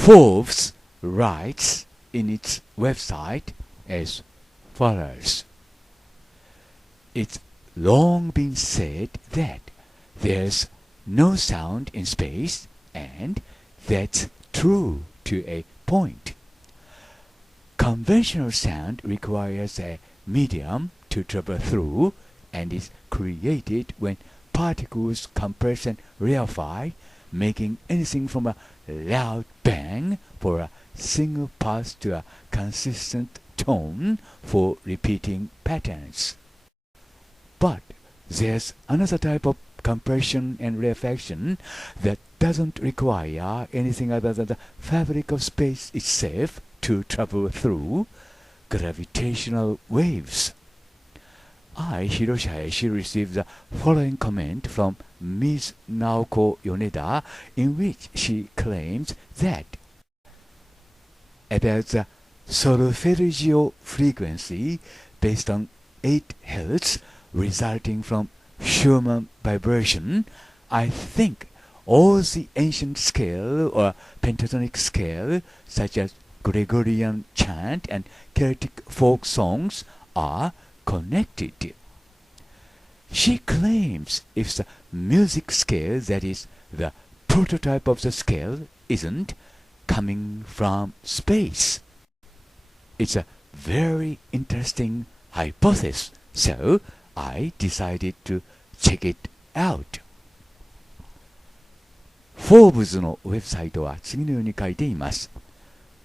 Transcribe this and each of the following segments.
Forbes writes in its website as follows. It's long been said that there's no sound in space, and that's true to a point. Conventional sound requires a medium to travel through and is created when particles compress and rarefy, making anything from a loud bang for a single pass to a consistent tone for repeating patterns. But there's another type of compression and rarefaction that doesn't require anything other than the fabric of space itself to travel through: gravitational waves. I, Hiroshi Hayashi, received the following comment from Ms. Naoko Yoneda, in which she claims that about the Solgeggio frequency based on 8 Hz resulting from Schumann vibration, I think all the ancient scale or pentatonic scale, such as Gregorian chant and Celtic folk songs, are connected. She claims if the music scale, that is, the prototype of the scale, isn't coming from space. It's a very interesting hypothesis, so I decided to check it out. フォーブズのウェブサイトは次のように書いています。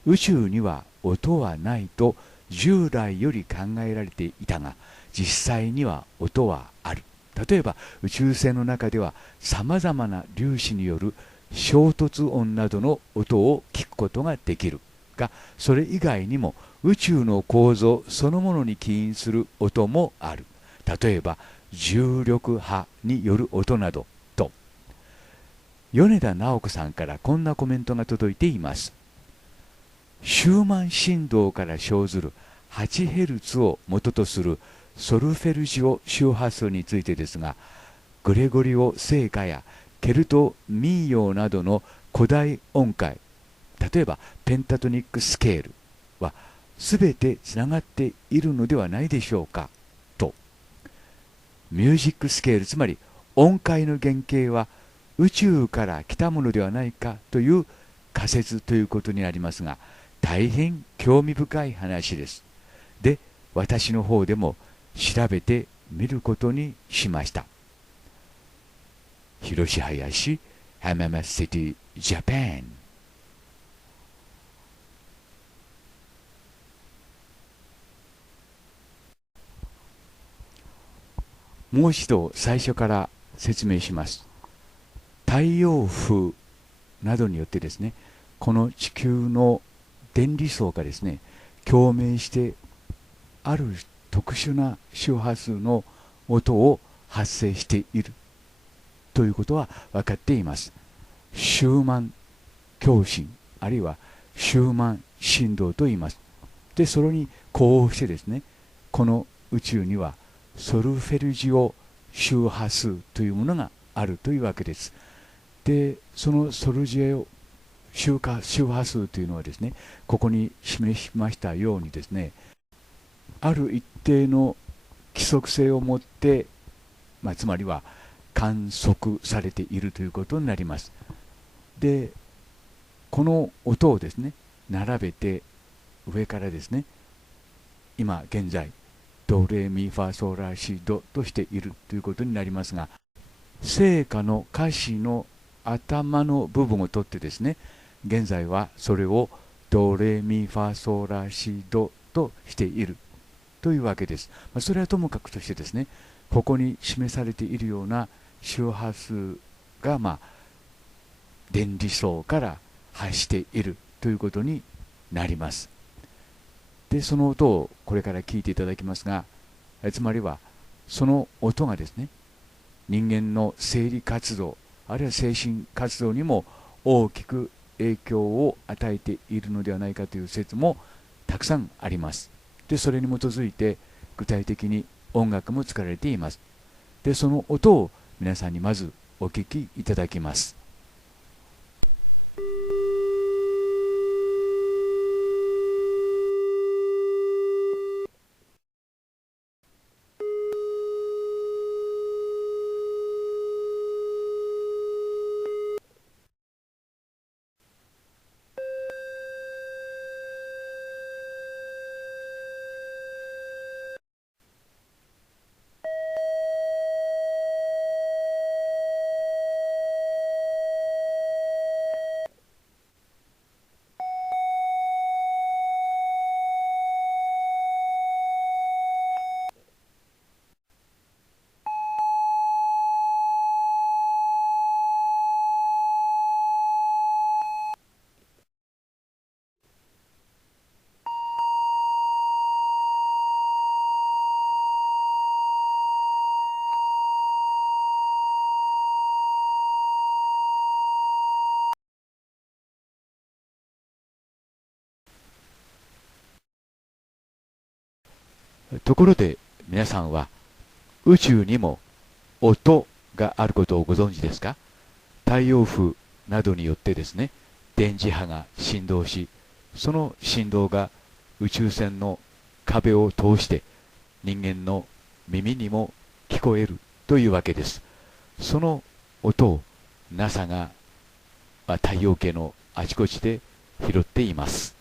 宇宙には音はないと従来より考えられていたが、実際には音はある。例えば宇宙船の中ではさまざまな粒子による衝突音などの音を聞くことができるが、それ以外にも宇宙の構造そのものに起因する音もある。例えば重力波による音などと。米田直子さんからこんなコメントが届いています。シューマン振動から生ずる 8Hz を元とするソルフェルジオ周波数についてですが、グレゴリオ聖歌やケルト民謡などの古代音階、例えばペンタトニックスケールは全てつながっているのではないでしょうかと。ミュージックスケール、つまり音階の原型は宇宙から来たものではないかという仮説ということになりますが、大変興味深い話です。で、私の方でも調べてみることにしました。Hiroshi Hayashi, Hamama City, Japan。もう一度最初から説明します。太陽風などによってですね、この地球の電離層がですね、共鳴してある特殊な周波数の音を発生しているということは分かっています。シューマン共振、あるいはシューマン振動と言います。で、それに呼応してですね、この宇宙にはソルフェルジオ周波数というものがあるというわけです。で、そのソルジオ周波数というのはですね、ここに示しましたようにですね、ある一定の規則性を持って、つまりは観測されているということになります。で、この音をですね、並べて上からですね、今現在ドレミファソラシドとしているということになりますが、聖歌の歌詞の頭の部分を取ってですね、現在はそれをドレミファソラシドとしているというわけです。それはともかくとしてですね、ここに示されているような周波数が電離層から発しているということになります。で、その音をこれから聞いていただきますが、つまりはその音がですね、人間の生理活動あるいは精神活動にも大きく影響を与えているのではないかという説もたくさんあります。で、それに基づいて具体的に音楽も作られています。で、その音を皆さんにまずお聞きいただきます。ところで皆さんは宇宙にも音があることをご存知ですか？太陽風などによってですね、電磁波が振動し、その振動が宇宙船の壁を通して人間の耳にも聞こえるというわけです。その音を NASA が太陽系のあちこちで拾っています。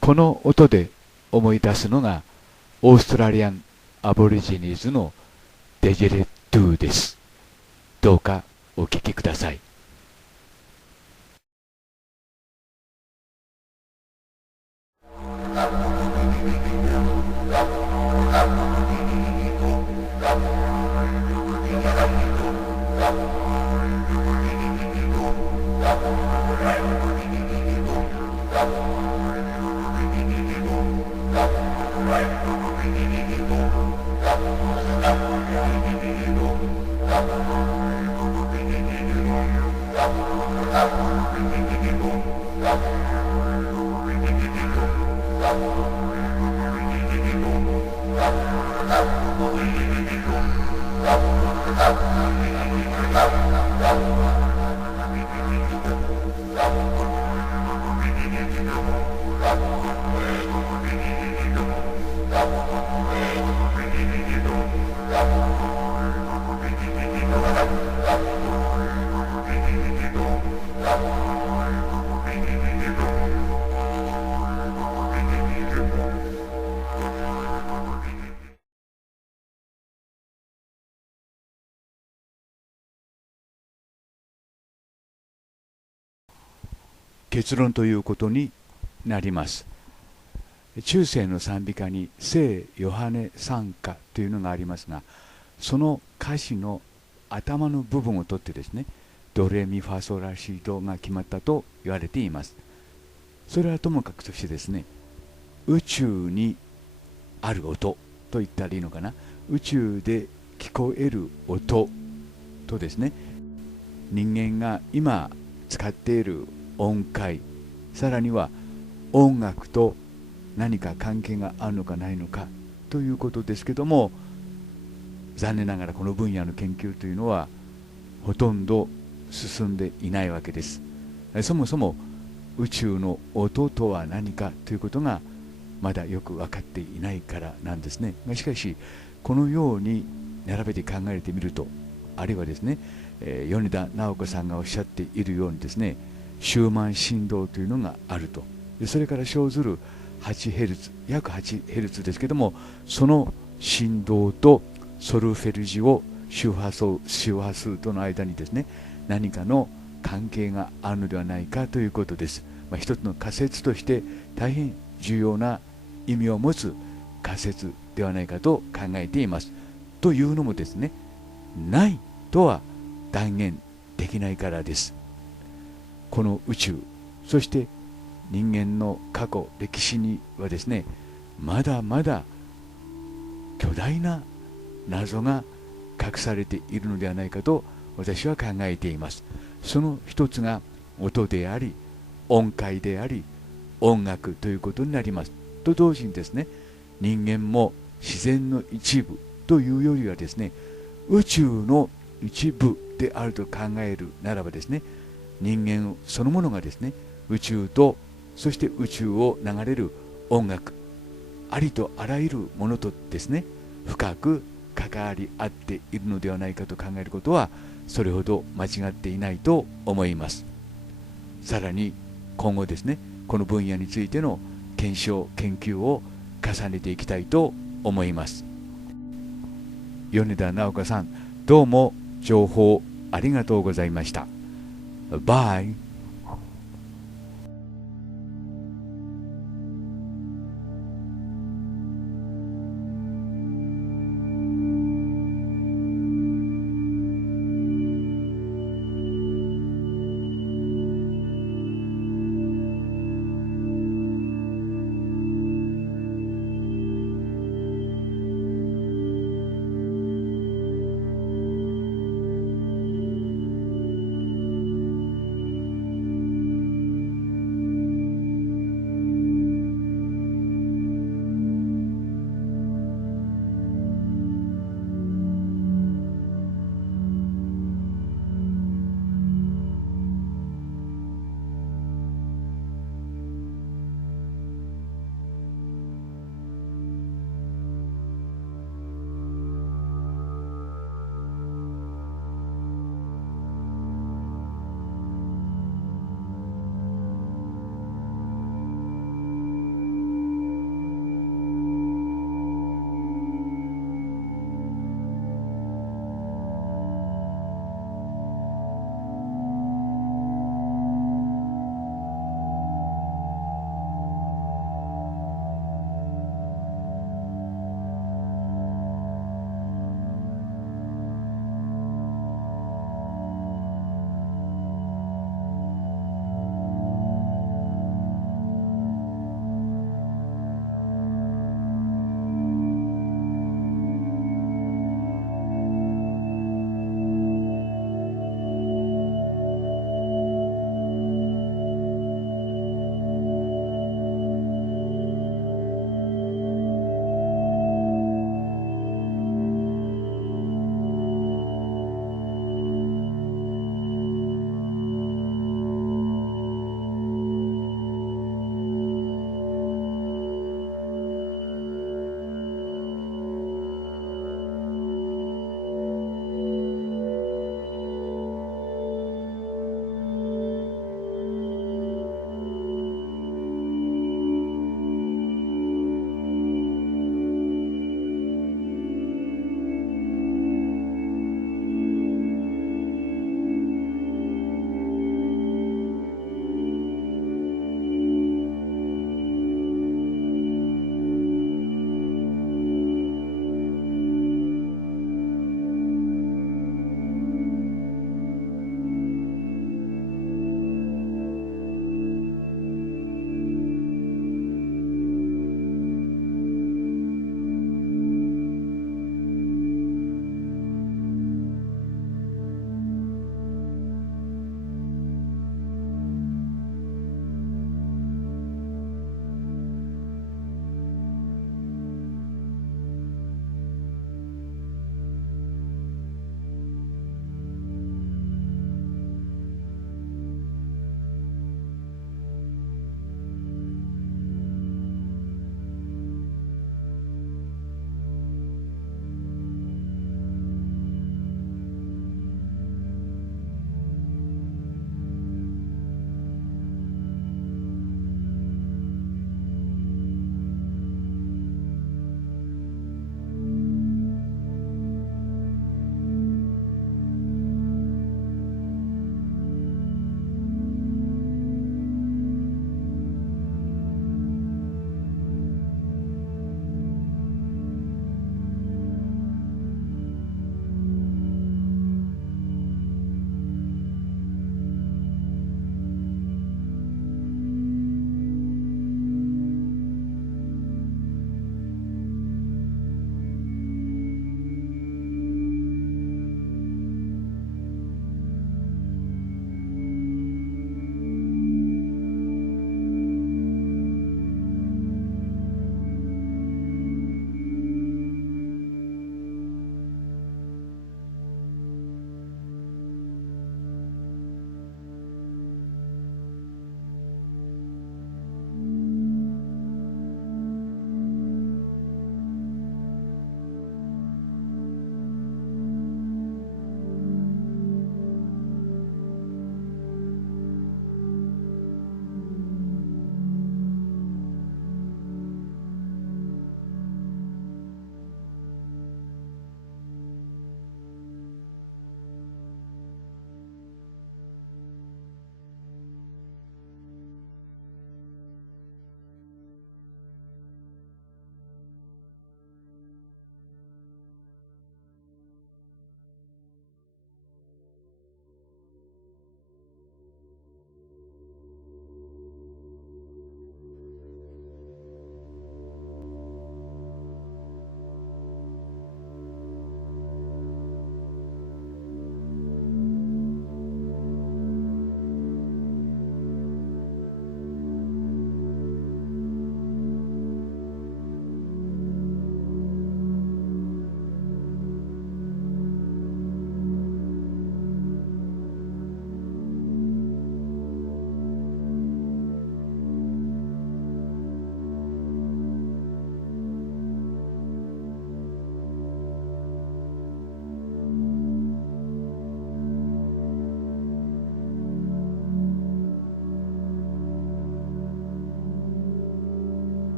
この音で思い出すのがオーストラリアンアボリジニーズのデジェレトゥです。どうかお聞きください。結論ということになります。中世の賛美歌に聖ヨハネ賛歌というのがありますが、その歌詞の頭の部分を取ってですね、ドレミファソラシドが決まったと言われています。それはともかくとしてですね、宇宙にある音と言ったらいいのかな、宇宙で聞こえる音とですね、人間が今使っている音階、さらには音楽と何か関係があるのかないのかということですけども、残念ながらこの分野の研究というのはほとんど進んでいないわけです。そもそも宇宙の音とは何かということがまだよく分かっていないからなんですね。しかしこのように並べて考えてみると、あるいはですね、米田直子さんがおっしゃっているようにですね、シューマン振動というのがあると。それから生ずる 8Hz、 約 8Hz ですけども、その振動とソルフェルジオ周波数との間にですね、何かの関係があるのではないかということです。一つの仮説として大変重要な意味を持つ仮説ではないかと考えています。というのもですね、ないとは断言できないからです。この宇宙、そして人間の過去歴史にはですね、まだまだ巨大な謎が隠されているのではないかと私は考えています。その一つが音であり、音階であり、音楽ということになります。と同時にですね、人間も自然の一部というよりはですね、宇宙の一部であると考えるならばですね、人間そのものがですね、宇宙と、そして宇宙を流れる音楽、ありとあらゆるものとですね、深く関わり合っているのではないかと考えることは、それほど間違っていないと思います。さらに今後ですね、この分野についての検証研究を重ねていきたいと思います。米田直子さん、どうも情報ありがとうございました。バイ。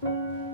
す。